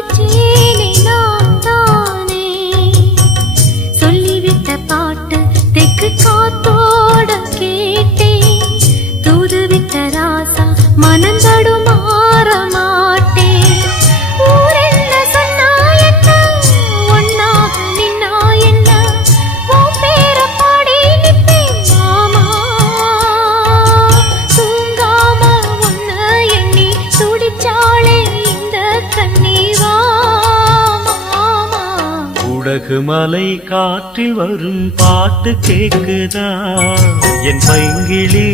தவிச்சேனே நான் தானே சொல்லிவிட்ட பாட்டு தெக்கு காத்தோட கேட்டேன் தூதுவிட்ட ராசா மனந்தடு மாற மாட்டேன் ஊரென்ன சொன்னா என்ன ஒன்னாக நின்னா என்ன உன் பேர பாடி நிப்பேன் மாமா தூங்காம உன்ன எண்ணி துடிச்சாளே இந்த கண்ணீவா மாமா உடகு மலை காற்றில் வரும் பாட்டு கேக்குதா என் பைங்கிளி